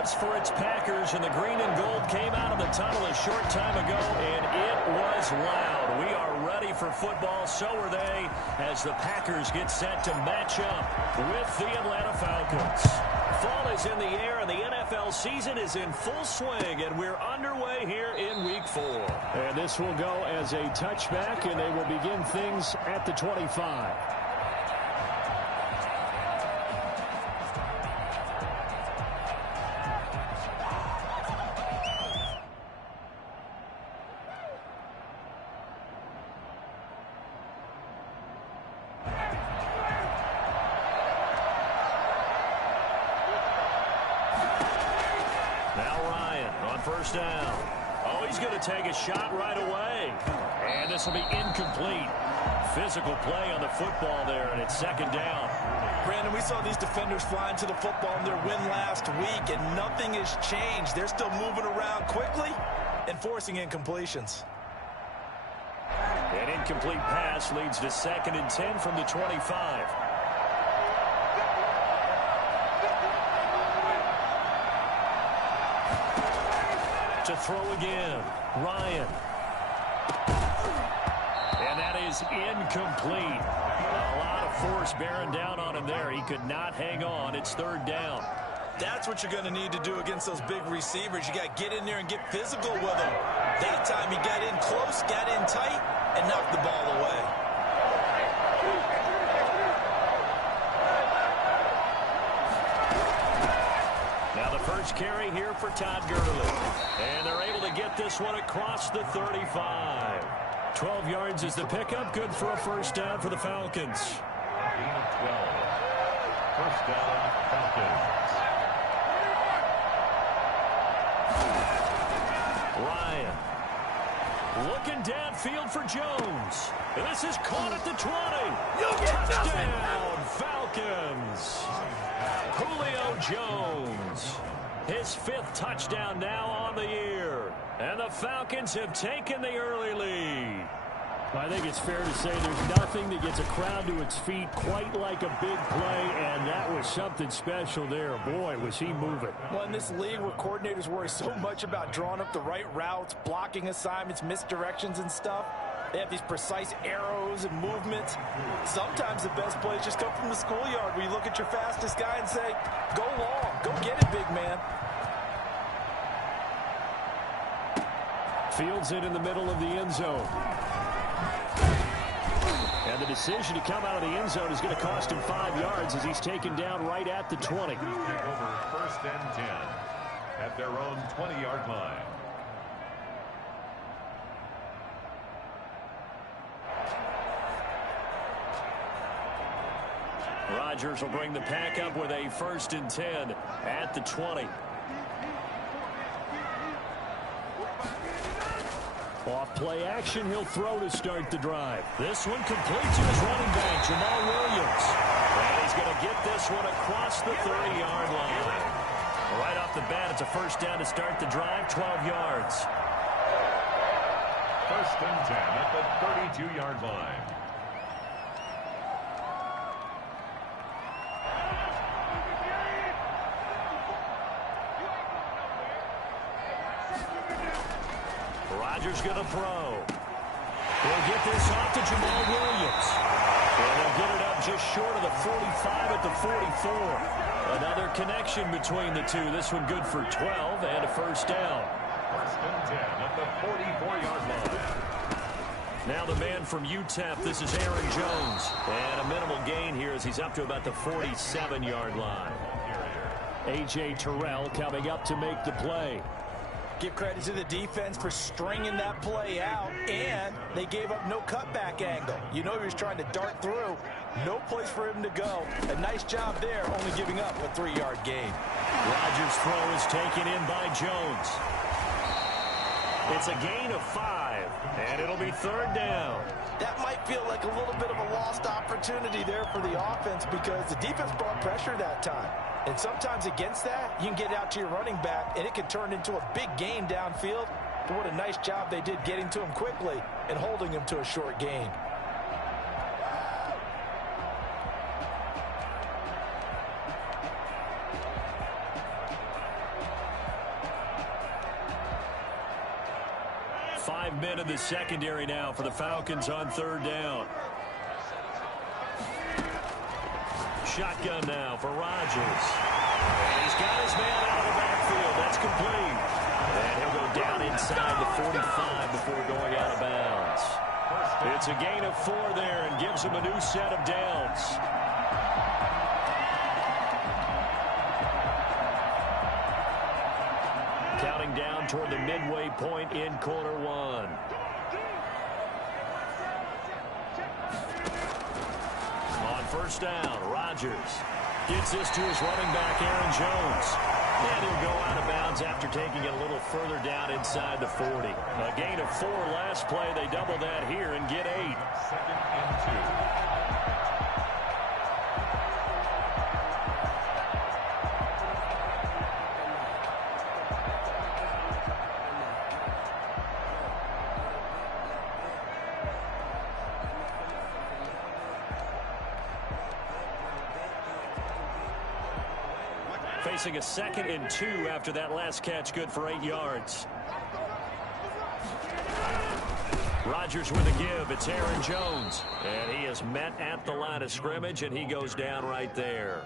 offense for its Packers, and the green and gold came out of the tunnel a short time ago, and it was loud. We are ready for football. So are they, as the Packers get set to match up with the Atlanta Falcons. Fall is in the air, and the NFL season is in full swing, and we're underway here in Week 4. And this will go as a touchback, and they will begin things at the 25. First down. Oh, he's going to take a shot right away. And this will be incomplete. Physical play on the football there, and it's second down. Brandon, we saw these defenders flying to the football in their win last week, and nothing has changed. They're still moving around quickly and forcing incompletions. An incomplete pass leads to 2nd and 10 from the 25. To throw again, Ryan. And that is incomplete. A lot of force bearing down on him there. He could not hang on. It's 3rd down. That's what you're going to need to do against those big receivers. You got to get in there and get physical with them. That time he got in close, got in tight, and knocked the ball away. First carry here for Todd Gurley. And they're able to get this one across the 35. 12 yards is the pickup. Good for a first down for the Falcons. 12. First down, Falcons. Ryan. Looking downfield for Jones. And this is caught at the 20. Touchdown, Falcons. Julio Jones. His 5th touchdown now on the year. And the Falcons have taken the early lead. I think it's fair to say there's nothing that gets a crowd to its feet quite like a big play, and that was something special there. Boy, was he moving. Well, in this league where coordinators worry so much about drawing up the right routes, blocking assignments, misdirections and stuff, they have these precise arrows and movements. Sometimes the best plays just come from the schoolyard where you look at your fastest guy and say, go long, go get it, big man. Fields it in the middle of the end zone. And the decision to come out of the end zone is going to cost him 5 yards as he's taken down right at the 20. Over 1st and 10 at their own 20-yard line. Rodgers will bring the pack up with a 1st and 10 at the 20. Off play action, he'll throw to start the drive. This one complete to his running back, Jamal Williams. And he's going to get this one across the 30-yard line. Right off the bat, it's a first down to start the drive, 12 yards. 1st and 10 at the 32-yard line. Rodgers going to throw. He'll get this off to Jamal Williams. And they'll get it up just short of the 45 at the 44. Another connection between the two. This one good for 12 and a first down. 1st and 10 at the 44-yard line. Now the man from UTEP, this is Aaron Jones. And a minimal gain here as he's up to about the 47-yard line. A.J. Terrell coming up to make the play. Give credit to the defense for stringing that play out, and they gave up no cutback angle. You know he was trying to dart through. No place for him to go. A nice job there, only giving up a 3-yard gain. Rodgers' throw is taken in by Jones. It's a gain of 5, and it'll be 3rd down. That might feel like a little bit of a lost opportunity there for the offense because the defense brought pressure that time. And sometimes against that, you can get out to your running back, and it can turn into a big gain downfield. But what a nice job they did getting to him quickly and holding him to a short gain. 5 men in the secondary now for the Falcons on third down. Shotgun now for Rodgers. And he's got his man out of the backfield. That's complete. And he'll go down inside the 45 before going out of bounds. It's a gain of 4 there and gives him a new set of downs. Counting down toward the midway point in quarter 1. On first down, Rodgers gets this to his running back, Aaron Jones. And he'll go out of bounds after taking it a little further down inside the 40. A gain of 4 last play. They double that here and get 8. 2nd and 2. Facing a 2nd and 2 after that last catch, good for 8 yards. Rodgers with a give. It's Aaron Jones. And he is met at the line of scrimmage, and he goes down right there.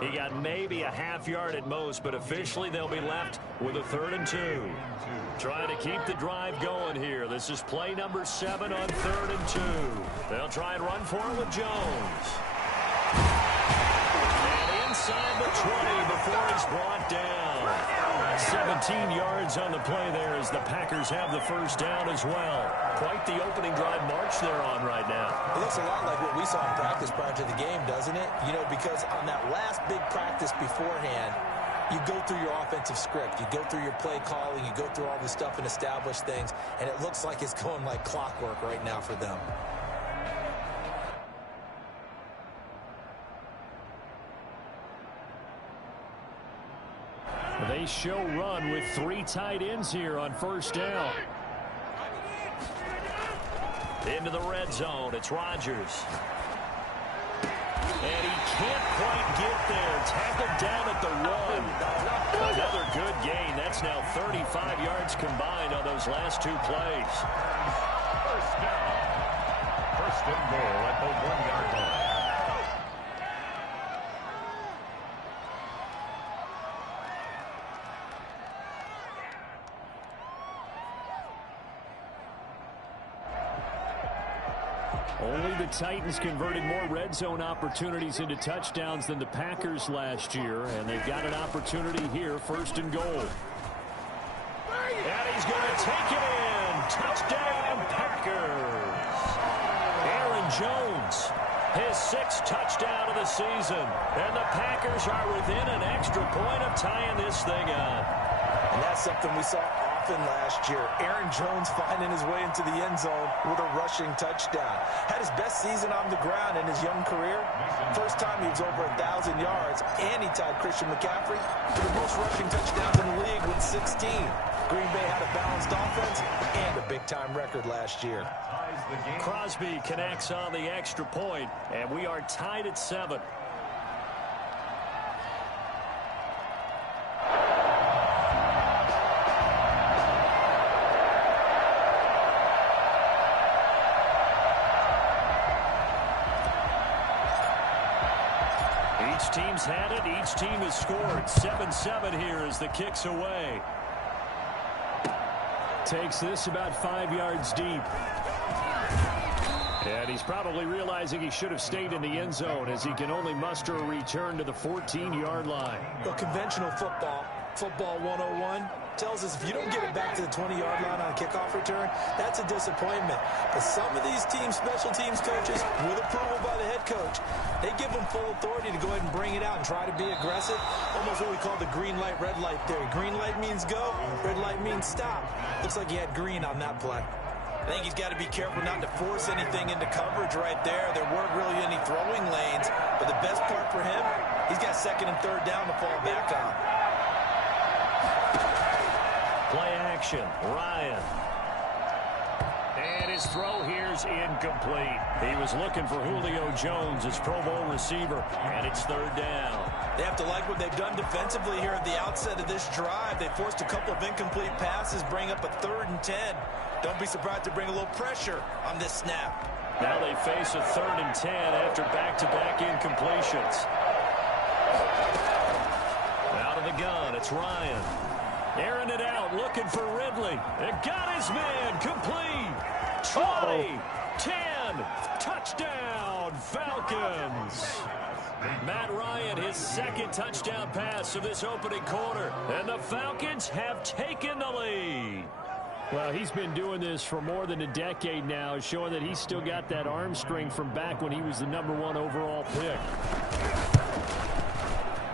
He got maybe a half yard at most, but officially they'll be left with a 3rd and 2. Trying to keep the drive going here. This is play number 7 on 3rd and 2. They'll try and run for it with Jones. Inside the 20 before he's brought down. 17 yards on the play there as the Packers have the first down as well. Quite the opening drive march they're on right now. It looks a lot like what we saw in practice prior to the game, doesn't it? You know, because on that last big practice beforehand, you go through your offensive script. You go through your play calling. You go through all this stuff and establish things. And it looks like it's going like clockwork right now for them. They show run with 3 tight ends here on first down. Into the red zone. It's Rodgers. And he can't quite get there. Tackled down at the 1. Another good gain. That's now 35 yards combined on those last 2 plays. First down. 1st and goal at the 1-yard line. Only the Titans converted more red zone opportunities into touchdowns than the Packers last year, and they've got an opportunity here, 1st and goal. And he's going to take it in. Touchdown, Packers. Aaron Jones, his 6th touchdown of the season. And the Packers are within an extra point of tying this thing up. And that's something we saw often last year. Aaron Jones finding his way into the end zone with a rushing touchdown. Had his best season on the ground in his young career. First time he was over 1,000 yards, and he tied Christian McCaffrey for the most rushing touchdowns in the league with 16. Green Bay had a balanced offense and a big-time record last year. Crosby connects on the extra point, and we are tied at 7. Each team's had it. Each team has scored. 7-7 here as the kick's away. Takes this about 5 yards deep. And he's probably realizing he should have stayed in the end zone as he can only muster a return to the 14-yard line. Well, conventional football 101, tells us if you don't get it back to the 20-yard line on a kickoff return, that's a disappointment. But some of these teams, special teams coaches, with approval by the head coach, they give them full authority to go ahead and bring it out and try to be aggressive. Almost what we call the green light, red light theory. Green light means go, red light means stop. Looks like he had green on that play. I think he's got to be careful not to force anything into coverage right there. There weren't really any throwing lanes. But the best part for him, he's got 2nd and 3rd down to fall back on. Play action. Ryan. And his throw here's incomplete. He was looking for Julio Jones, his Pro Bowl receiver, and it's third down. They have to like what they've done defensively here at the outset of this drive. They forced a couple of incomplete passes, bring up a 3rd and 10. Don't be surprised to bring a little pressure on this snap. Now they face a 3rd and 10 after back-to-back incompletions. Out of the gun, it's Ryan. Airing it out, looking for Ridley. It got his man, complete. 20, 10, touchdown, Falcons. Matt Ryan, his 2nd touchdown pass of this opening quarter. And the Falcons have taken the lead. Well, he's been doing this for more than a decade now, showing that he's still got that arm strength from back when he was the #1 overall pick.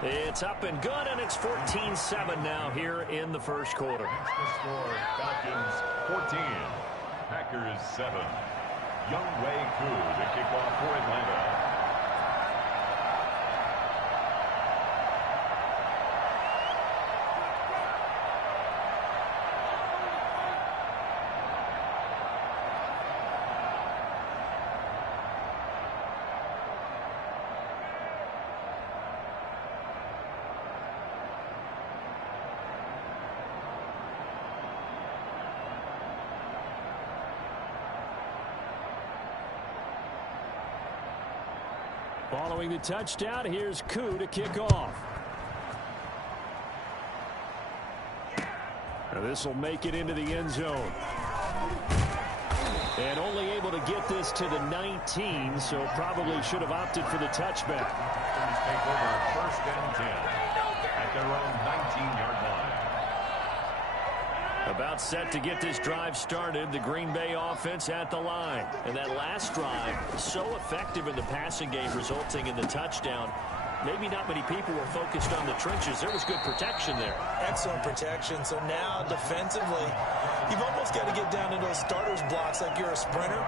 It's up and good, and it's 14-7 now here in the first quarter. The score, Falcons 14, Packers 7. Younghoe Koo to kick off for Atlanta. Following the touchdown, here's Koo to kick off. Now this will make it into the end zone. And only able to get this to the 19, so probably should have opted for the touchback. Packers take over 1st and 10 at their own 19-yard line. About set to get this drive started, the Green Bay offense at the line. And that last drive, so effective in the passing game, resulting in the touchdown. Maybe not many people were focused on the trenches. There was good protection there. Excellent protection. So now, defensively, you've almost got to get down to those starters blocks like you're a sprinter.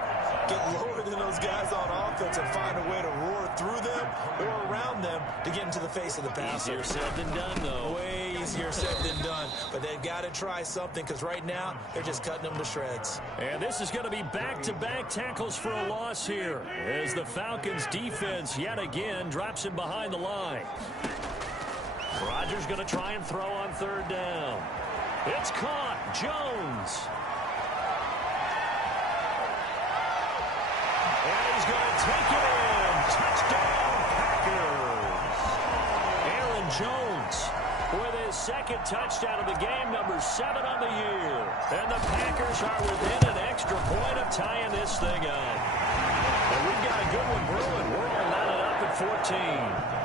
Get lower than those guys on offense and find a way to roar through them or around them to get into the face of the passer. Easier said than done, though. Way easier said than done. But they've got to try something because right now, they're just cutting them to shreds. And this is going to be back-to-back tackles for a loss here as the Falcons defense yet again drops him behind the line. Rodgers going to try and throw on 3rd down. It's caught. Jones. And he's going to take it in. Touchdown, Packers. Aaron Jones with his 2nd touchdown of the game, number 7 on the year. And the Packers are within an extra point of tying this thing up. And we've got a good one brewing. We're all mounted up at 14.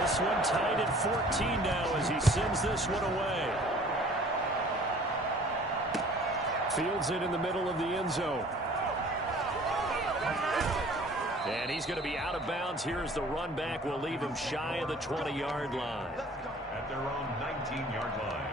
This one tied at 14 now as he sends this one away. Fields it in the middle of the end zone. And he's going to be out of bounds here as the run back will leave him shy of the 20-yard line. At their own 19-yard line.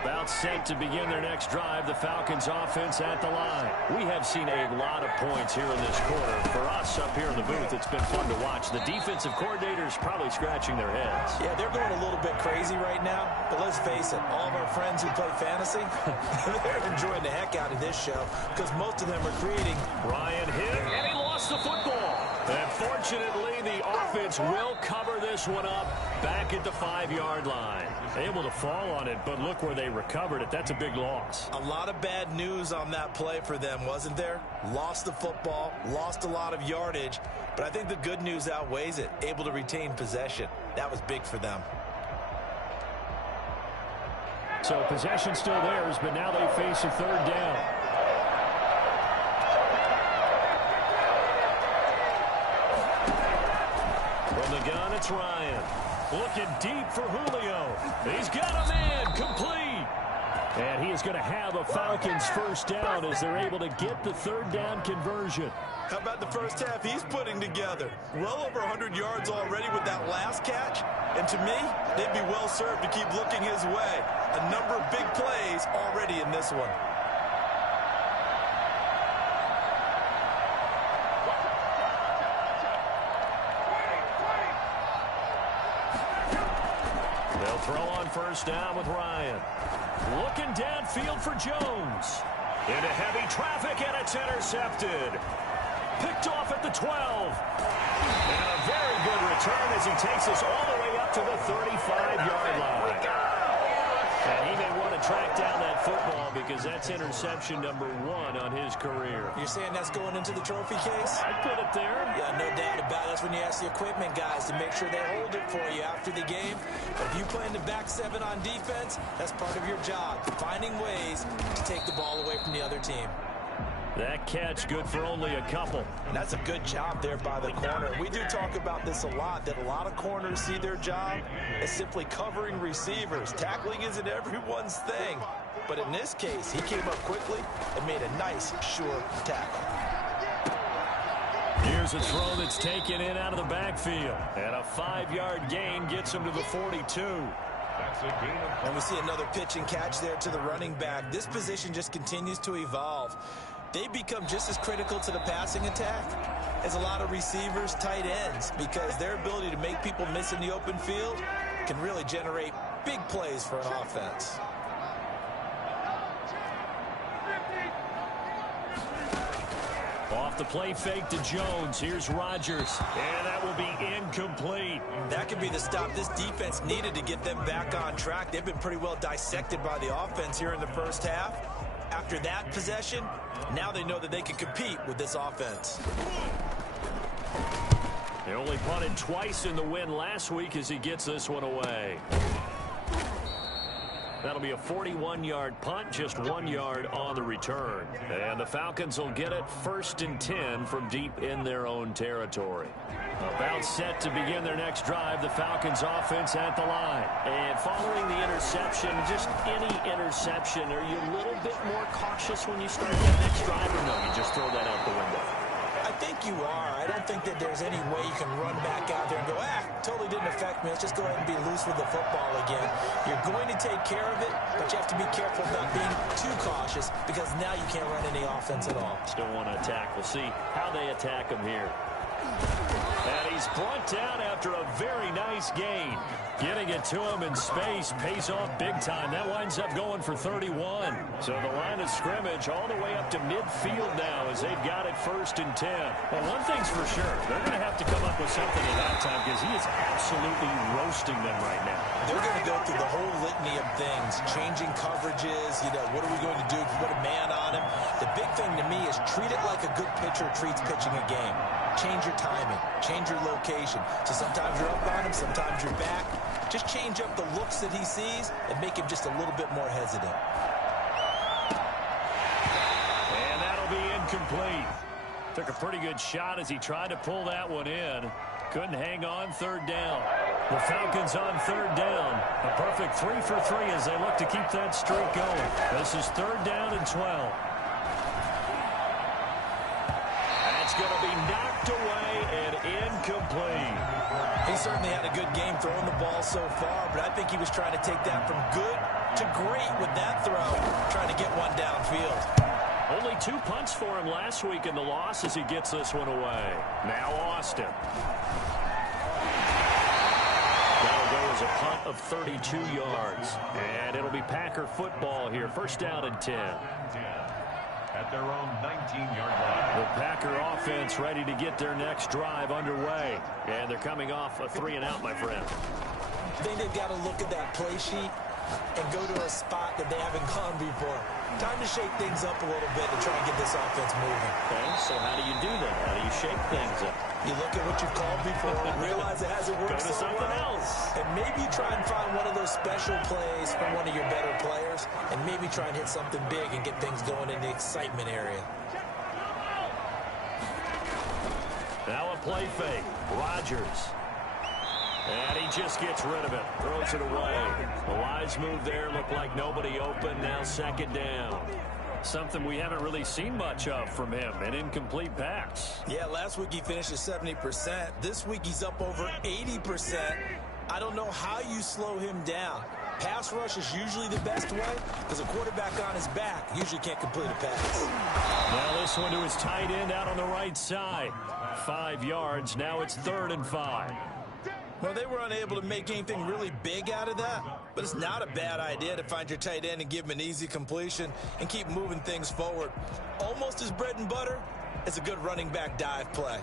About set to begin their next drive, the Falcons offense at the line. We have seen a lot of points here in this quarter. For us up here in the booth, it's been fun to watch. The defensive coordinators probably scratching their heads. Yeah, they're going a little bit crazy right now, but let's face it, all of our friends who play fantasy, they're enjoying the heck out of this show because most of them are creating. Ryan hit, and he lost the football. And fortunately, the offense will cover this one up back at the 5-yard line. Able to fall on it, but look where they recovered it. That's a big loss. A lot of bad news on that play for them, wasn't there? Lost the football, lost a lot of yardage, but I think the good news outweighs it. Able to retain possession. That was big for them. So possession still theirs, but now they face a 3rd down. From the gun, it's Ryan. Looking deep for Julio. He's got a man complete. And he is going to have a Falcons 1st down as they're able to get the 3rd down conversion. How about the first half he's putting together? Well over 100 yards already with that last catch. And to me, they'd be well served to keep looking his way. A number of big plays already in this one. They'll throw on 1st down with Ryan. Looking downfield for Jones. Into heavy traffic, and it's intercepted. Picked off at the 12. And a very good return as he takes us all the way up to the 35-yard line. And he may want to track down that football because that's interception number 1 on his career. You're saying that's going into the trophy case? I'd put it there. Yeah, no doubt about it. That's when you ask the equipment guys to make sure they hold it for you after the game. But if you play in the back 7 on defense, that's part of your job, finding ways to take the ball away from the other team. That catch good for only a couple. And that's a good job there by the corner. We do talk about this a lot, that a lot of corners see their job as simply covering receivers. Tackling isn't everyone's thing. But in this case, he came up quickly and made a nice, sure tackle. Here's a throw that's taken in out of the backfield. And a 5-yard gain gets him to the 42. And we see another pitch and catch there to the running back. This position just continues to evolve. They become just as critical to the passing attack as a lot of receivers, tight ends, because their ability to make people miss in the open field can really generate big plays for an offense. Off the play fake to Jones. Here's Rodgers. And that will be incomplete. That could be the stop this defense needed to get them back on track. They've been pretty well dissected by the offense here in the first half. After that possession, now they know that they can compete with this offense. They only punted twice in the win last week as he gets this one away. That'll be a 41-yard punt, just 1 yard on the return. And the Falcons will get it 1st and 10 from deep in their own territory. About set to begin their next drive, the Falcons offense at the line. And following the interception, just any interception, are you a little bit more cautious when you start that next drive, or no, you just throw that out the window? I think you are. I don't think that there's any way you can run back out there and go, totally didn't affect me. Let's just go ahead and be loose with the football again. You're going to take care of it, but you have to be careful about being too cautious because now you can't run any offense at all. Still want to attack. We'll see how they attack him here. And he's brought down after a very nice gain. Getting it to him in space pays off big time. That winds up going for 31. So the line of scrimmage all the way up to midfield now as they've got it 1st and 10. Well, one thing's for sure. They're going to have to come up with something at halftime because he is absolutely roasting them right now. They're going to go through the whole litany of things, changing coverages, what are we going to do if we put a man on him? The big thing to me is treat it like a good pitcher treats pitching a game. Change your timing, change your location. So sometimes you're up on him, sometimes you're back. Just change up the looks that he sees and make him just a little bit more hesitant. And that'll be incomplete. Took a pretty good shot as he tried to pull that one in. Couldn't hang on 3rd down. The Falcons on 3rd down. A perfect 3 for 3 as they look to keep that streak going. This is 3rd down and 12. That's going to be knocked away and incomplete. He certainly had a good game throwing the ball so far, but I think he was trying to take that from good to great with that throw, trying to get one downfield. Only 2 punts for him last week in the loss as he gets this one away. Now Austin. That'll go as a punt of 32 yards. And it'll be Packer football here. 1st down and 10. At their own 19-yard line. The Packer offense ready to get their next drive underway. And they're coming off a 3-and-out, my friend. I think they've got to look at that play sheet and go to a spot that they haven't gone before. Time to shake things up a little bit to try and get this offense moving. Okay, so how do you do that? How do you shake things up? You look at what you've called before, realize it hasn't worked Go to so something well, else. and maybe try and find one of those special plays from one of your better players, and maybe try and hit something big and get things going in the excitement area. Now a play fake. Rodgers. And he just gets rid of it. Throws it away. The wise move there. Looked like nobody open. Now 2nd down. Something we haven't really seen much of from him. An incomplete pass. Yeah, last week he finished at 70%. This week he's up over 80%. I don't know how you slow him down. Pass rush is usually the best way because a quarterback on his back usually can't complete a pass. Now this one to his tight end out on the right side. 5 yards. Now it's 3rd and 5. Well, they were unable to make anything really big out of that, but it's not a bad idea to find your tight end and give him an easy completion and keep moving things forward. Almost as bread and butter as a good running back dive play.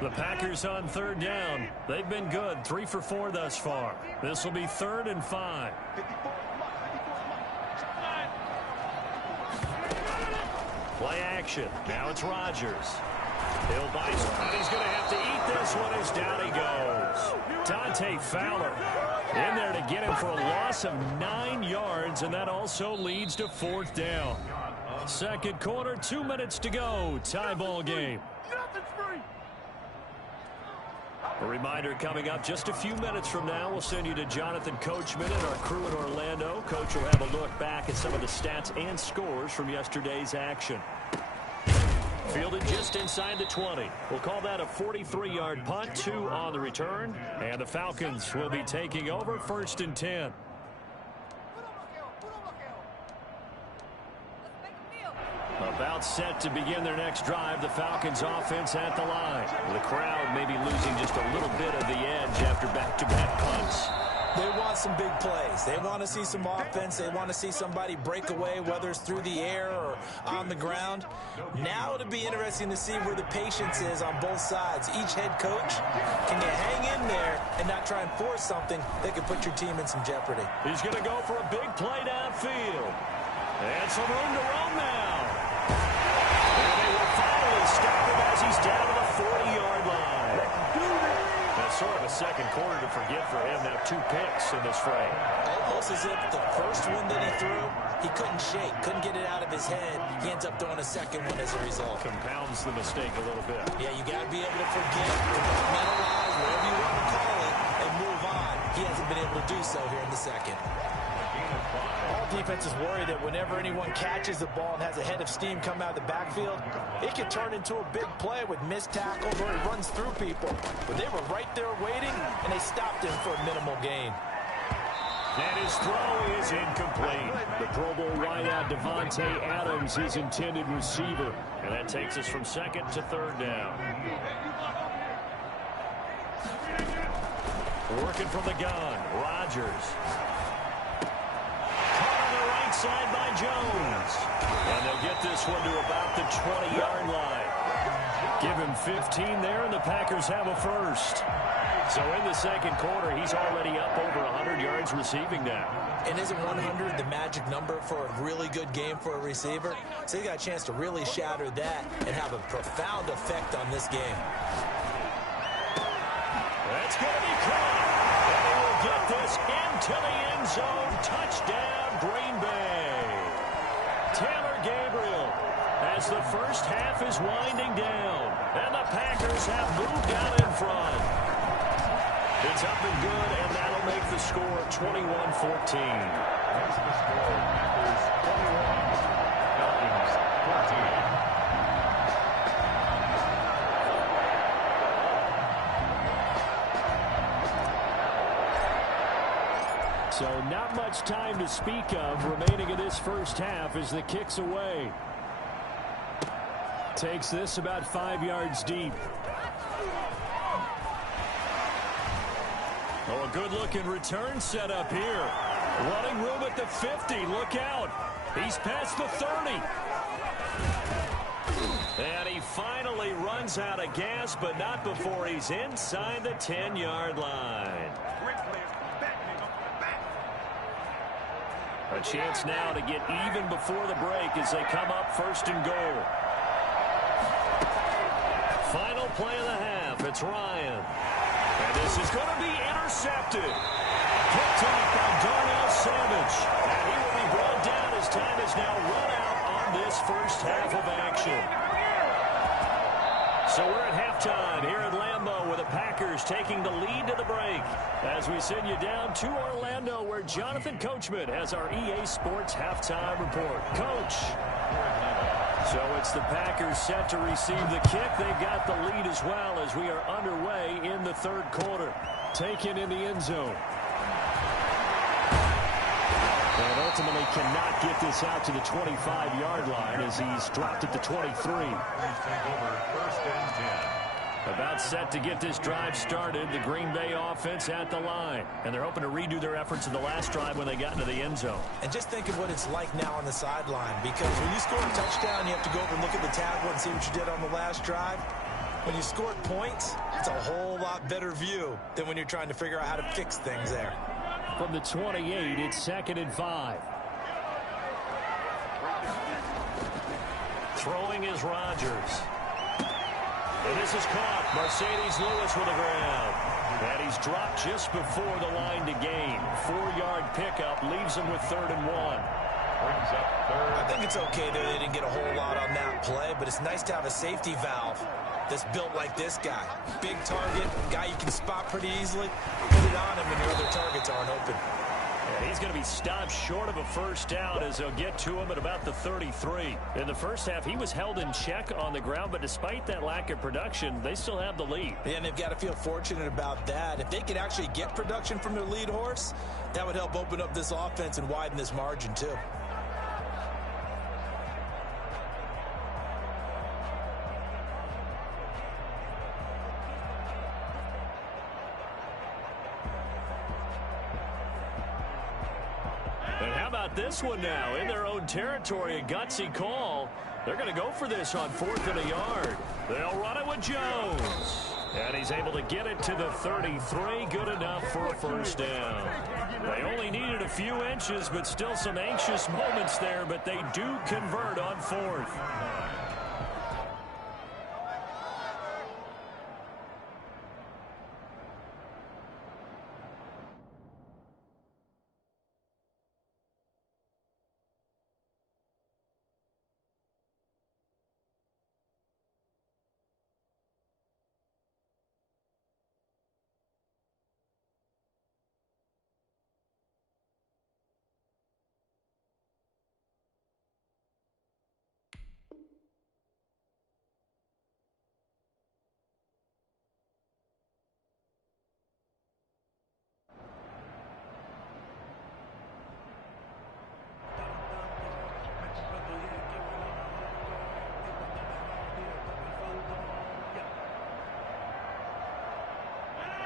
The Packers on third down. They've been good, 3 for 4 thus far. This will be 3rd and 5. Play action. Now it's Rodgers. He'll buy some. He's going to have to eat this one as down he goes. Dante Fowler in there to get him for a loss of 9 yards, and that also leads to 4th down. Second quarter, 2 minutes to go. Tie ball game. A reminder coming up just a few minutes from now. We'll send you to Jonathan Coachman and our crew in Orlando. Coach will have a look back at some of the stats and scores from yesterday's action. Fielded just inside the 20. We'll call that a 43-yard punt, 2 on the return. And the Falcons will be taking over 1st and 10. About set to begin their next drive, the Falcons offense at the line. The crowd may be losing just a little bit of the edge after back-to-back punts. They want some big plays. They want to see some offense. They want to see somebody break away, whether it's through the air or on the ground. Now it'll be interesting to see where the patience is on both sides. Each head coach, can you hang in there and not try and force something that could put your team in some jeopardy? He's going to go for a big play downfield. And some room to roam now. And they will finally stop him as he's down to the 40-yard line. That's sort of a second quarter to forget for him. Now 2 picks in this frame. Almost as if the first one that he threw, he couldn't shake, couldn't get it out of his head. He ends up throwing a second one as a result. Compounds the mistake a little bit. Yeah, you got to be able to forget, compartmentalize, whatever you want to call it, and move on. He hasn't been able to do so here in the second. All defenses worry that whenever anyone catches the ball and has a head of steam come out of the backfield, it can turn into a big play with missed tackles or he runs through people. But they were right there waiting, and they stopped him for a minimal gain. And his throw is incomplete. The Pro Bowl wideout Devontae Adams, his intended receiver. And that takes us from 2nd to 3rd down. Working from the gun, Rodgers. Side by Jones. And they'll get this one to about the 20-yard line. Give him 15 there, and the Packers have a first. So in the second quarter, he's already up over 100 yards receiving now. And isn't 100 the magic number for a really good game for a receiver? So he got a chance to really shatter that and have a profound effect on this game. That's going to be caught. And they will get this into the end zone. Touchdown, Green Bay. Taylor Gabriel as the first half is winding down. And the Packers have moved out in front. It's up and good, and that'll make the score 21-14. That's the score. Packers 21, Falcons 14. So not much time to speak of remaining in this first half as the kick's away. Takes this about 5 yards deep. Oh, a good-looking return set up here. Running room at the 50. Look out. He's past the 30. And he finally runs out of gas, but not before he's inside the 10-yard line. A chance now to get even before the break as they come up 1st and goal. Final play of the half. It's Ryan. And this is going to be intercepted. Picked off by Darnell Savage. And he will be brought down as time is now run out on this first half of action. So we're at halftime here at Lambeau with the Packers taking the lead to the break. As we send you down to Orlando where Jonathan Coachman has our EA Sports halftime report. Coach. So it's the Packers set to receive the kick. They've got the lead as well as we are underway in the third quarter. Taken in the end zone. And ultimately cannot get this out to the 25-yard line as he's dropped at the 23. Take over 1st and 10. About set to get this drive started. The Green Bay offense at the line. And they're hoping to redo their efforts in the last drive when they got into the end zone. And just think of what it's like now on the sideline. Because when you score a touchdown, you have to go over and look at the tablet and see what you did on the last drive. When you scored points, it's a whole lot better view than when you're trying to figure out how to fix things there. From the 28, it's 2nd and 5. Throwing is Rodgers. And this is caught. Mercedes Lewis with a grab. And he's dropped just before the line to gain. 4-yard pickup leaves him with 3rd and 1. Brings up 3rd. I think it's okay that they didn't get a whole lot on that play, but it's nice to have a safety valve that's built like this guy. Big target, guy you can spot pretty easily. Put it on him when your other targets aren't open. And he's going to be stopped short of a first down as they'll get to him at about the 33. In the first half, he was held in check on the ground, but despite that lack of production, they still have the lead. And they've got to feel fortunate about that. If they could actually get production from their lead horse, that would help open up this offense and widen this margin too. And how about this one now? In their own territory, a gutsy call. They're going to go for this on 4th and a yard. They'll run it with Jones. And he's able to get it to the 33. Good enough for a first down. They only needed a few inches, but still some anxious moments there. But they do convert on 4th.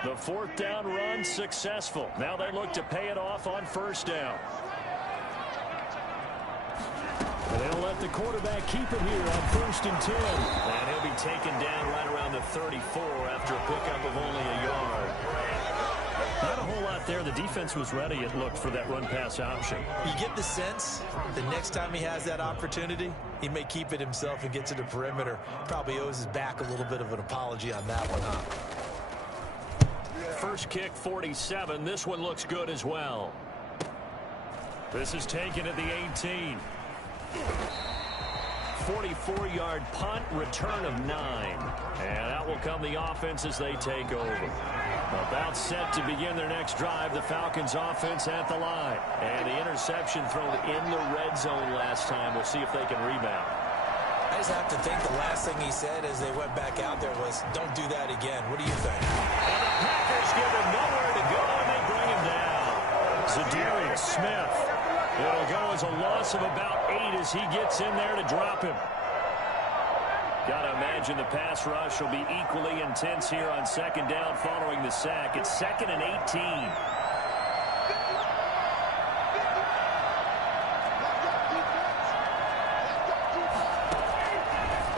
The 4th down run successful. Now they look to pay it off on first down. They'll let the quarterback keep it here on 1st and 10. And he'll be taken down right around the 34 after a pickup of only a yard. Not a whole lot there. The defense was ready, it looked, for that run-pass option. You get the sense the next time he has that opportunity, he may keep it himself and get to the perimeter. Probably owes his back a little bit of an apology on that one, huh? First kick, 47. This one looks good as well. This is taken at the 18. 44-yard punt, return of 9. And out will come the offense as they take over. About set to begin their next drive, the Falcons offense at the line. And the interception thrown in the red zone last time. We'll see if they can rebound. I just have to think the last thing he said as they went back out there was, don't do that again. What do you think? And the Packers give him nowhere to go, and they bring him down. Zadarius Smith. It'll go as a loss of about 8 as he gets in there to drop him. Got to imagine the pass rush will be equally intense here on 2nd down following the sack. It's 2nd and 18.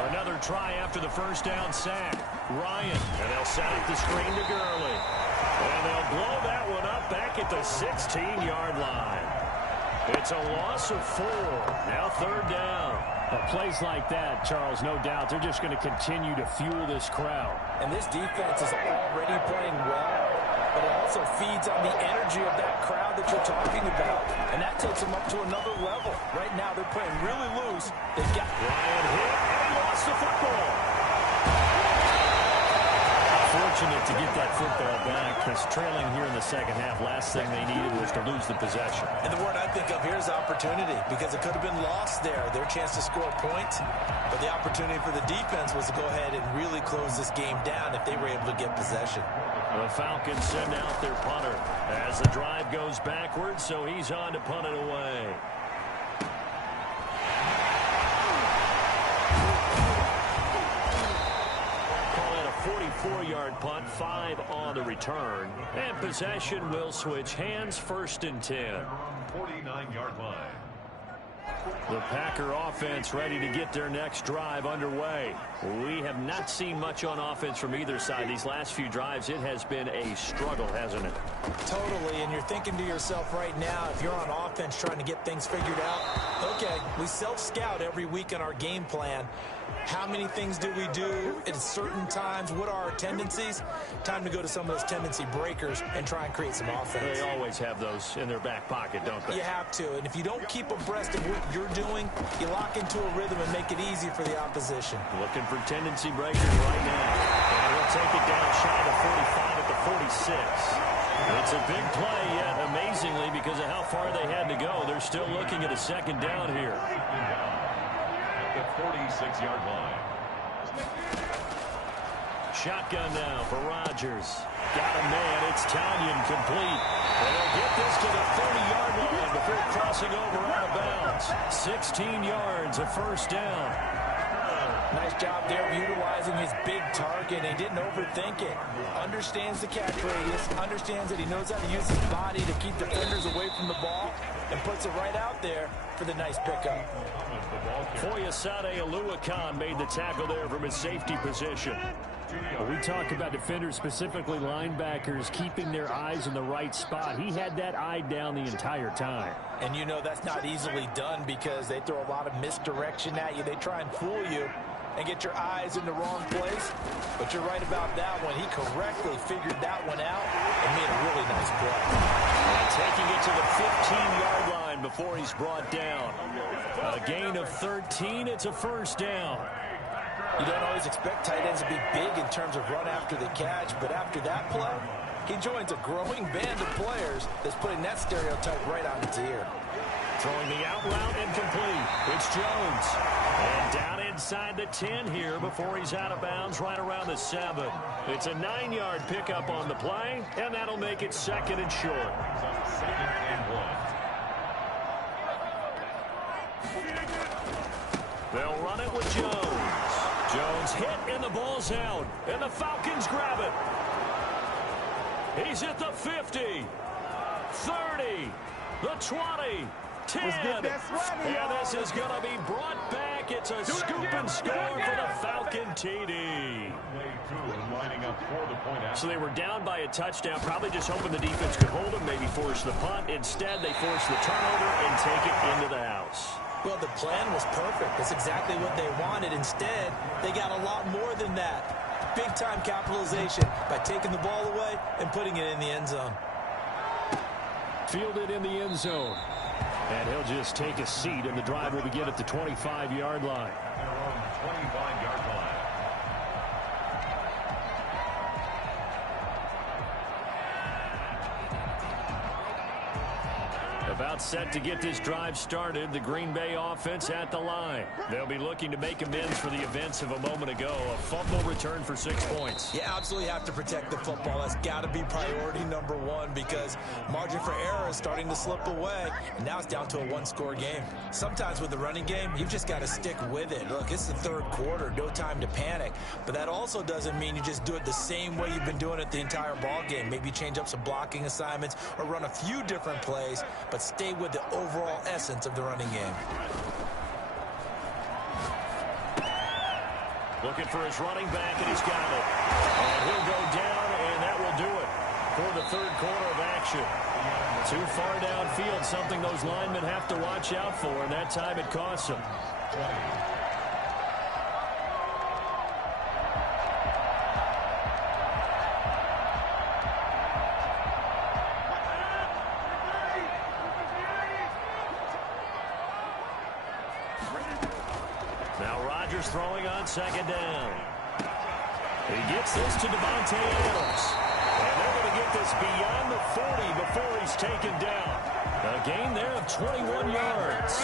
Another try after the first down sack. Ryan, and they'll set up the screen to Gurley. And they'll blow that one up back at the 16-yard line. It's a loss of 4. Now 3rd down. Plays like that, Charles, no doubt, they're just going to continue to fuel this crowd. And this defense is already playing well, but it also feeds on the energy of that crowd that you're talking about. And that takes them up to another level. Right now, they're playing really loose. They've got Ryan hit, and he lost the football. Fortunate to get that football back, because trailing here in the second half, last thing they needed was to lose the possession. And the word I think of here is opportunity, because it could have been lost there. Their chance to score points, but the opportunity for the defense was to go ahead and really close this game down if they were able to get possession. The Falcons send out their punter as the drive goes backwards, so he's on to punt it away. 44-yard punt, 5 on the return. And possession will switch hands, 1st and 10. 49-yard line. The Packer offense ready to get their next drive underway. We have not seen much on offense from either side. These last few drives, it has been a struggle, hasn't it? Totally, and you're thinking to yourself right now, if you're on offense trying to get things figured out, okay, we self-scout every week in our game plan. How many things do we do at certain times? What are our tendencies? Time to go to some of those tendency breakers and try and create some offense. They always have those in their back pocket, don't they? You have to, and if you don't keep abreast of what you're doing, you lock into a rhythm and make it easy for the opposition. Looking for tendency breakers right now. And we'll take it down shy of the 45 at the 46. It's a big play, yet amazingly, because of how far they had to go, they're still looking at a 2nd down here. The 46-yard line. Shotgun now for Rodgers. Got a man. It's Tanyan complete. And they'll get this to the 30-yard line before crossing over out of bounds. 16 yards, a 1st down. Nice job there of utilizing his big target. He didn't overthink it. Understands the catch radius. Understands that he knows how to use his body to keep defenders away from the ball. And puts it right out there for the nice pickup. Foyesade Aluakan made the tackle there from his safety position. Well, we talk about defenders, specifically linebackers, keeping their eyes in the right spot. He had that eye down the entire time. And you know that's not easily done because they throw a lot of misdirection at you. They try and fool you and get your eyes in the wrong place. But you're right about that one. He correctly figured that one out and made a really nice play. And taking it to the 15-yard line before he's brought down. A gain of 13. It's a 1st down. You don't always expect tight ends to be big in terms of run after the catch, but after that play, he joins a growing band of players that's putting that stereotype right on its ear. Throwing the out route incomplete. It's Jones. And down inside the 10 here before he's out of bounds right around the 7. It's a 9-yard pickup on the play, and that'll make it 2nd and short. 2nd and 1. They'll run it with Jones. Jones hit, and the ball's out. And the Falcons grab it. He's at the 50, 30, the 20, 10. And this is going to be brought back. It's a scoop and score for the Falcon TD. So they were down by a touchdown, probably just hoping the defense could hold them, maybe force the punt. Instead, they forced the turnover and take it into the house. Well, the plan was perfect. That's exactly what they wanted. Instead, they got a lot more than that. Big-time capitalization by taking the ball away and putting it in the end zone. Fielded in the end zone. And he'll just take a seat, and the drive will begin at the 25-yard line. Their own 25-yard line. About set to get this drive started, the Green Bay offense at the line. They'll be looking to make amends for the events of a moment ago. A fumble return for 6 points. You absolutely have to protect the football. That's got to be priority number 1 because margin for error is starting to slip away. And now it's down to a 1-score game. Sometimes with the running game, you've just got to stick with it. Look, it's the 3rd quarter. No time to panic. But that also doesn't mean you just do it the same way you've been doing it the entire ball game. Maybe change up some blocking assignments or run a few different plays, but stay with the overall essence of the running game. Looking for his running back, and he's got it. And he'll go down, and that will do it for the 3rd quarter of action. Too far downfield, something those linemen have to watch out for, and that time it costs them. Now Rodgers throwing on 2nd down. He gets this to Davante Adams. And they're going to get this beyond the 40 before he's taken down. A gain there of 21 yards.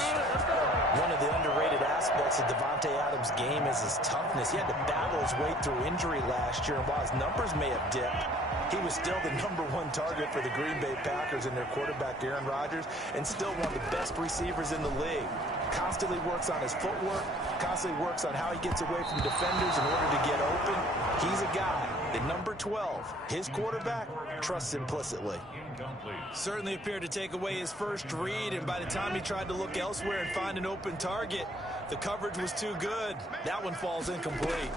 One of the underrated aspects of Davante Adams' game is his toughness. He had to battle his way through injury last year, and while his numbers may have dipped, he was still the #1 target for the Green Bay Packers and their quarterback, Aaron Rodgers, and still one of the best receivers in the league. Constantly works on his footwork, constantly works on how he gets away from defenders in order to get open. He's a guy The number 12, his quarterback, trusts implicitly. Certainly appeared to take away his first read, and by the time he tried to look elsewhere and find an open target, the coverage was too good. That one falls incomplete.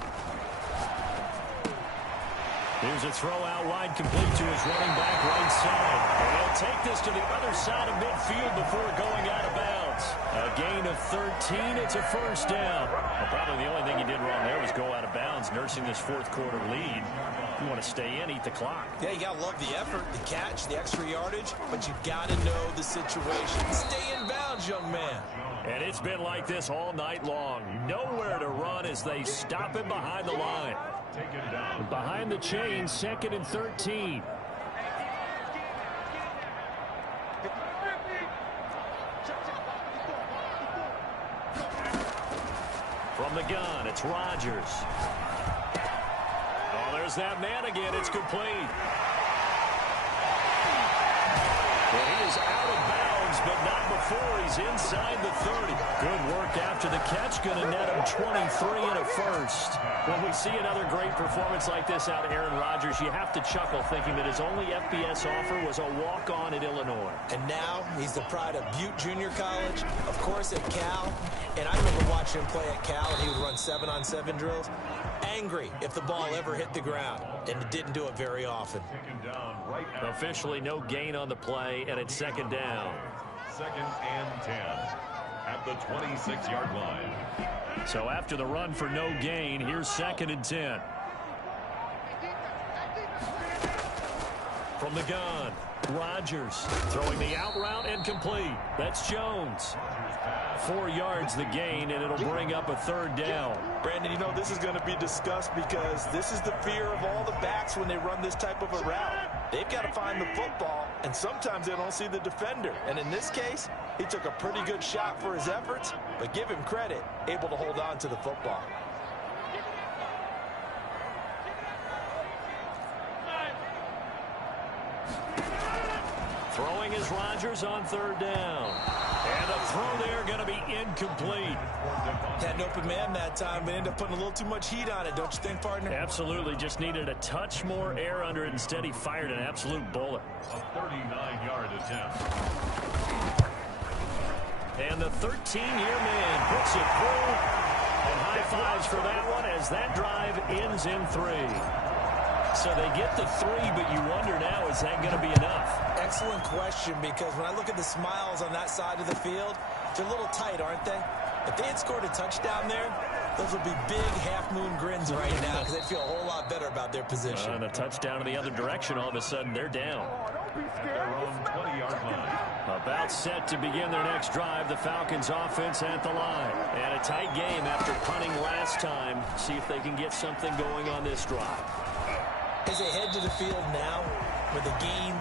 Here's a throw out wide, complete to his running back right side. And he'll take this to the other side of midfield before going out of bounds. A gain of 13. It's a first down. Well, probably the only thing he did wrong there was go out of bounds, nursing this fourth quarter lead. You want to stay in, eat the clock. Yeah, you got to love the effort, the catch, the extra yardage, but you got to know the situation. Stay in bounds, young man. And it's been like this all night long. Nowhere to run as they stop him behind the line. Behind the chain, 2nd and 13. From the gun, it's Rodgers. Oh, there's that man again. It's complete. Well, he is out of bounds, but not before he's inside the 30. Good work after the catch. Going to net him 23 and a first. When we see another great performance like this out of Aaron Rodgers, you have to chuckle thinking that his only FBS offer was a walk-on at Illinois. And now he's the pride of Butte Junior College, of course at Cal. And I remember watching him play at Cal, and he would run 7-on-7 drills. Angry if the ball ever hit the ground, and it didn't do it very often. Officially no gain on the play, and it's 2nd down. 2nd and 10 at the 26-yard line. So after the run for no gain, here's 2nd and 10. From the gun, Rodgers throwing the out route and complete. That's Jones. 4 yards the gain, and it'll bring up a 3rd down. Brandon, you know this is going to be discussed because this is the fear of all the backs when they run this type of a route. They've got to find the football, and sometimes they don't see the defender. And in this case, he took a pretty good shot for his efforts, but give him credit, able to hold on to the football. Throwing is Rodgers on 3rd down. And the throw there going to be incomplete. Had an open man that time, but ended up putting a little too much heat on it, don't you think, partner? Absolutely. Just needed a touch more air under it. Instead, he fired an absolute bullet. A 39-yard attempt. And the 13-year man puts it through. And high fives for that one as that drive ends in 3. So they get the 3, but you wonder now, is that going to be enough? Excellent question, because when I look at the smiles on that side of the field, they're a little tight, aren't they? If they had scored a touchdown there, those would be big half-moon grins right now because they'd feel a whole lot better about their position. And a touchdown in the other direction, all of a sudden they're down. At their own 20-yard line. About set to begin their next drive, the Falcons offense at the line. And a tight game after punting last time. See if they can get something going on this drive. As they head to the field now, with the game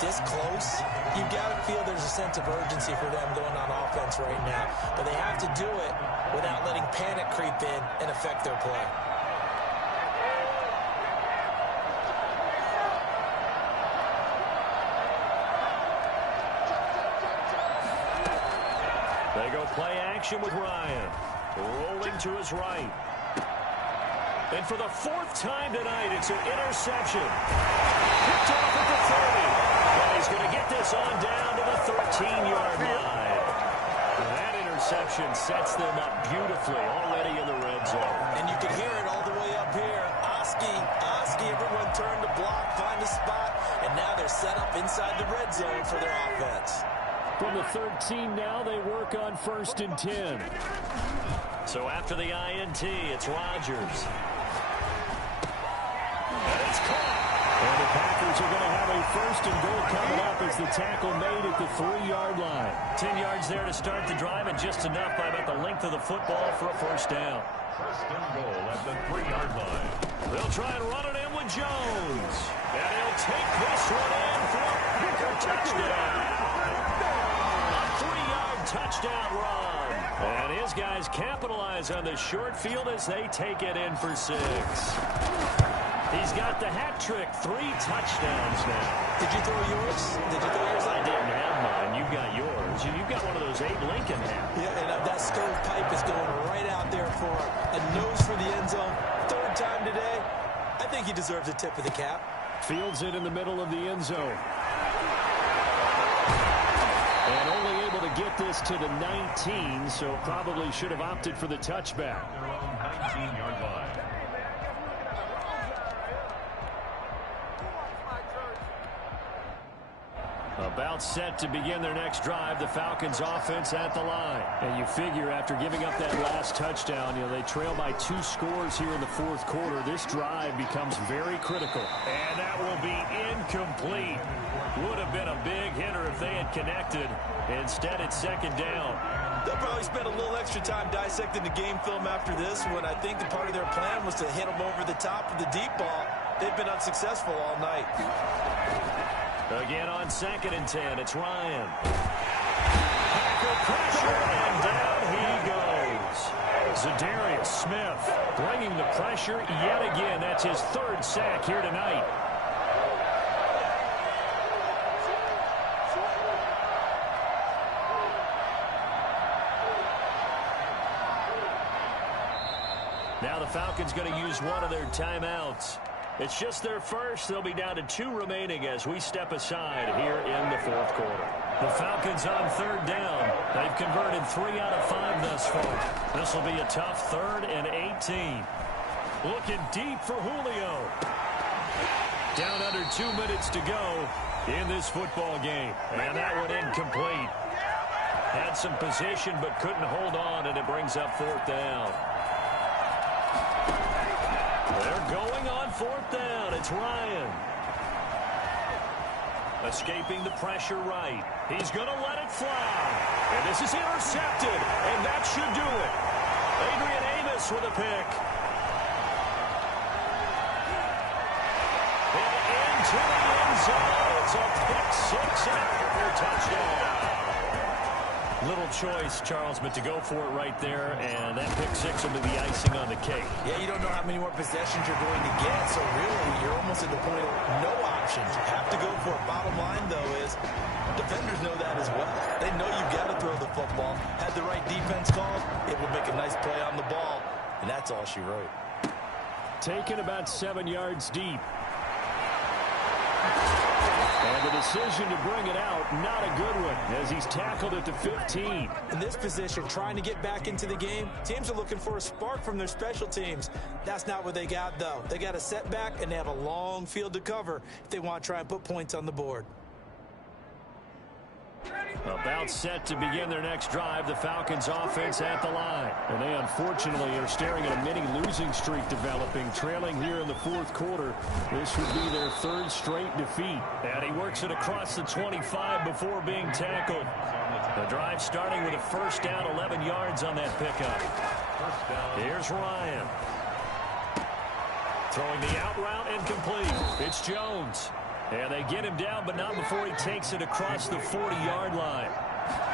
this close, you've got to feel there's a sense of urgency for them going on offense right now. But they have to do it without letting panic creep in and affect their play. They go play action with Ryan. Rolling to his right. And for the 4th time tonight, it's an interception. Picked off at the 30. And he's going to get this on down to the 13-yard line. That interception sets them up beautifully already in the red zone. And you can hear it all the way up here. Oski, everyone turn to block, find a spot, and now they're set up inside the red zone for their offense. From the 13 now, they work on 1st and 10. So after the INT, it's Rodgers. And it's caught. And the Packers are going to have a 1st and goal coming up as the tackle made at the 3-yard line. 10 yards there to start the drive, and just enough by about the length of the football for a 1st down. 1st and goal at the 3-yard line. They'll try and run it in with Jones. And he'll take this one in for a Packer touchdown. A 3-yard touchdown run. And his guys capitalize on the short field as they take it in for 6. He's got the hat trick, 3 touchdowns now. Did you throw yours? I didn't have mine. You got yours. You've got one of those Abe Lincoln hats. Yeah, and that stovepipe is going right out there for a nose for the end zone. 3rd time today. I think he deserves a tip of the cap. Fields it in the middle of the end zone. And only able to get this to the 19, so probably should have opted for the touchback. Their own 19-yard line. About set to begin their next drive. The Falcons offense at the line. And you figure after giving up that last touchdown, they trail by 2 scores here in the fourth quarter. This drive becomes very critical. And that will be incomplete. Would have been a big hitter if they had connected. Instead, it's second down. They'll probably spend a little extra time dissecting the game film after this one. I think the part of their plan was to hit them over the top of the deep ball. They've been unsuccessful all night. Again on 2nd and 10, it's Ryan. Packer pressure, and down he goes. Zadarius Smith bringing the pressure yet again. That's his 3rd sack here tonight. Now the Falcons going to use one of their timeouts. It's just their first. They'll be down to 2 remaining as we step aside here in the fourth quarter. The Falcons on 3rd down. They've converted 3 out of 5 thus far. This will be a tough 3rd and 18. Looking deep for Julio. Down under 2 minutes to go in this football game. And that one incomplete. Had some position but couldn't hold on, and it brings up 4th down. They're going on 4th down. It's Ryan. Escaping the pressure right. He's going to let it fly. And this is intercepted. And that should do it. Adrian Amos with a pick. And into the end zone. It's a pick 6 after touchdown. Little choice, Charles, but to go for it right there, and that pick 6 will be the icing on the cake. Yeah, you don't know how many more possessions you're going to get, so really you're almost at the point of no options. You have to go for it. Bottom line, though, is defenders know that as well. They know you've got to throw the football. Had the right defense called, it will make a nice play on the ball, and that's all she wrote. Taken about 7 yards deep. And the decision to bring it out, not a good one, as he's tackled at the 15. In this position, trying to get back into the game, teams are looking for a spark from their special teams. That's not what they got, though. They got a setback, and they have a long field to cover if they want to try and put points on the board. About set to begin their next drive, the Falcons offense at the line. And they unfortunately are staring at a mini losing streak developing, trailing here in the fourth quarter. This would be their 3rd straight defeat. And he works it across the 25 before being tackled. The drive starting with a 1st down, 11 yards on that pickup. Here's Ryan. Throwing the out route incomplete. It's Jones. And they get him down, but not before he takes it across the 40-yard line.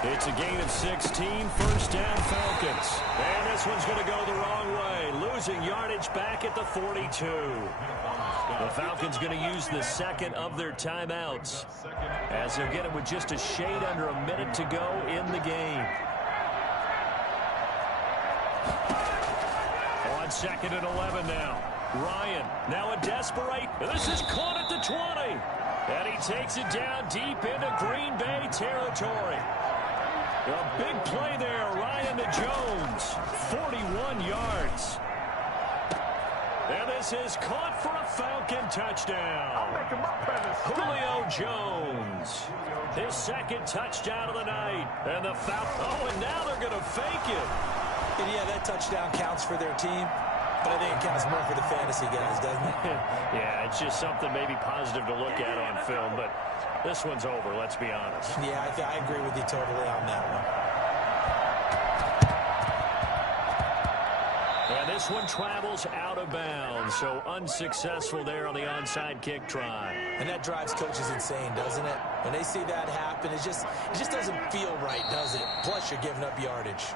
It's a gain of 16, 1st down Falcons. And this one's going to go the wrong way, losing yardage back at the 42. The Falcons going to use the 2nd of their timeouts as they're getting with just a shade under a minute to go in the game. On 2nd and 11 now. Ryan, now a desperate. This is caught at the 20. And he takes it down deep into Green Bay territory. A big play there, Ryan to Jones. 41 yards. And this is caught for a Falcon touchdown. Julio Jones. His 2nd touchdown of the night. And the Falcons. Oh, and now they're going to fake it. And yeah, that touchdown counts for their team. But I think it counts more for the fantasy guys, doesn't it? Yeah, it's just something maybe positive to look at on film, but this one's over, let's be honest. Yeah, I agree with you totally on that one. And this one travels out of bounds, so unsuccessful there on the onside kick try. And that drives coaches insane, doesn't it? When they see that happen, it just doesn't feel right, does it? Plus, you're giving up yardage.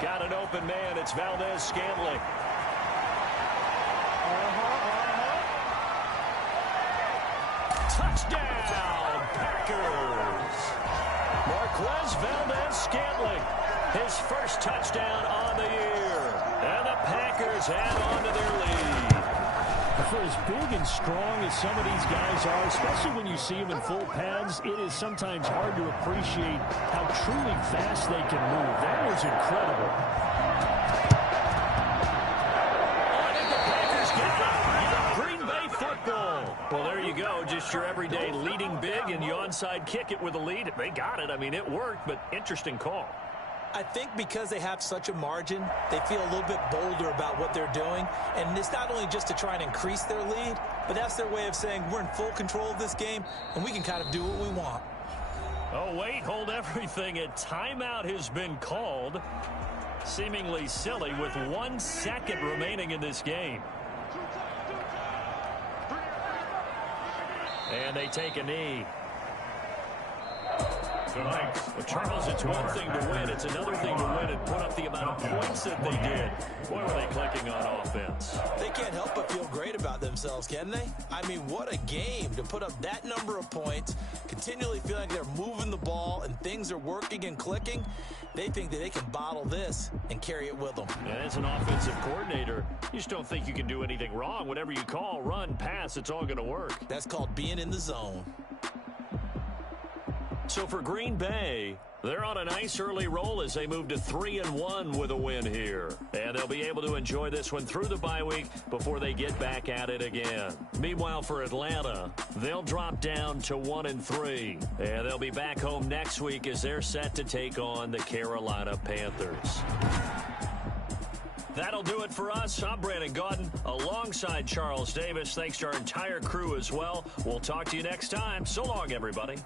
Got an open man. It's Valdez-Scantling. Touchdown, Packers. Marquez Valdez-Scantling, his first touchdown on the year. And the Packers add on to their lead. For as big and strong as some of these guys are, especially when you see them in full pads, it is sometimes hard to appreciate how truly fast they can move. That was incredible. Well, there you go. Just your everyday leading big, and you onside kick it with a lead. They got it. I mean, it worked, but interesting call. I think because they have such a margin, they feel a little bit bolder about what they're doing. And it's not only just to try and increase their lead, but that's their way of saying we're in full control of this game, and we can kind of do what we want. Oh, wait, hold everything. A timeout has been called. Seemingly silly with 1 second remaining in this game. And they take a knee. Well, Charles, it's one thing to win. It's another thing to win and put up the amount of points that they did. Boy, were they clicking on offense. They can't help but feel great about themselves, can they? I mean, what a game to put up that number of points, continually feel like they're moving the ball and things are working and clicking. They think that they can bottle this and carry it with them. And as an offensive coordinator, you just don't think you can do anything wrong. Whatever you call, run, pass, it's all going to work. That's called being in the zone. So for Green Bay, they're on a nice early roll as they move to 3-1 with a win here. And they'll be able to enjoy this one through the bye week before they get back at it again. Meanwhile, for Atlanta, they'll drop down to 1-3. And they'll be back home next week as they're set to take on the Carolina Panthers. That'll do it for us. I'm Brandon Gaudin alongside Charles Davis. Thanks to our entire crew as well. We'll talk to you next time. So long, everybody.